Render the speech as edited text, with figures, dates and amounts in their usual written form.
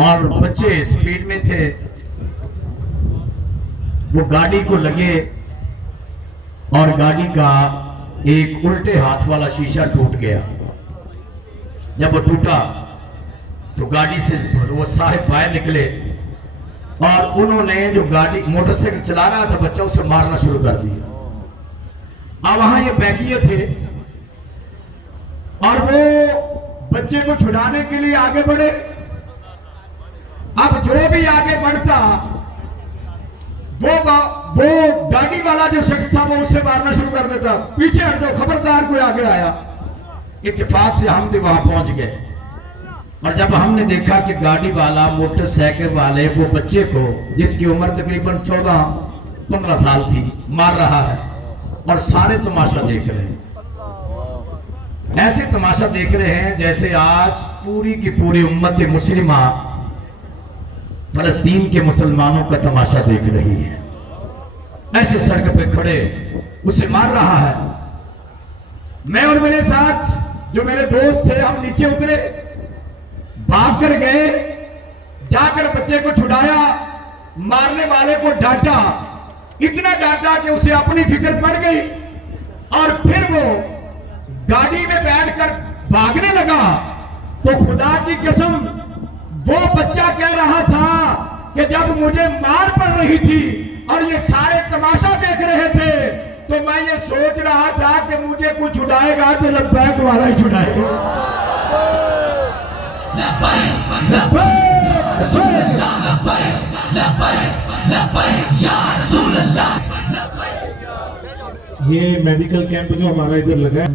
और बच्चे स्पीड में थे। वो गाड़ी को लगे और गाड़ी का एक उल्टे हाथ वाला शीशा टूट गया। जब वो टूटा तो गाड़ी से वो साहब बाहर निकले और उन्होंने जो गाड़ी मोटरसाइकिल चला रहा था बच्चा, उसे मारना शुरू कर दिया। अब वहां ये बैगिए थे और वो बच्चे को छुड़ाने के लिए आगे बढ़े। अब जो भी आगे बढ़ता वो गाड़ी वाला जो शख्स था वो उससे मारना शुरू कर देता, पीछे हट जाओ, खबरदार कोई आगे आया। इत्तेफाक से हम भी वहां पहुंच गए और जब हमने देखा कि गाड़ी वाला मोटरसाइकिल वाले वो बच्चे को, जिसकी उम्र तकरीबन 14-15 साल थी, मार रहा है और सारे तमाशा देख रहे हैं। ऐसे तमाशा देख रहे हैं जैसे आज पूरी की पूरी उम्मत मुस्लिमा फलस्तीन के मुसलमानों का तमाशा देख रही है। ऐसे सड़क पे खड़े उसे मार रहा है। मैं और मेरे साथ जो मेरे दोस्त थे, हम नीचे उतरे, भाग कर गए, जाकर बच्चे को छुड़ाया, मारने वाले को डांटा, इतना डांटा कि उसे अपनी फिक्र पड़ गई और फिर वो गाड़ी में बैठकर भागने लगा। तो खुदा की कसम वो बच्चा कह रहा था कि जब मुझे मार पड़ रही थी और ये सारे तमाशा देख रहे थे तो मैं ये सोच रहा था कि मुझे कुछ छुड़ाएगा तो लब्बैक वाला ही छुड़ाएगा। ये मेडिकल कैंप जो हमारा इधर लगा है,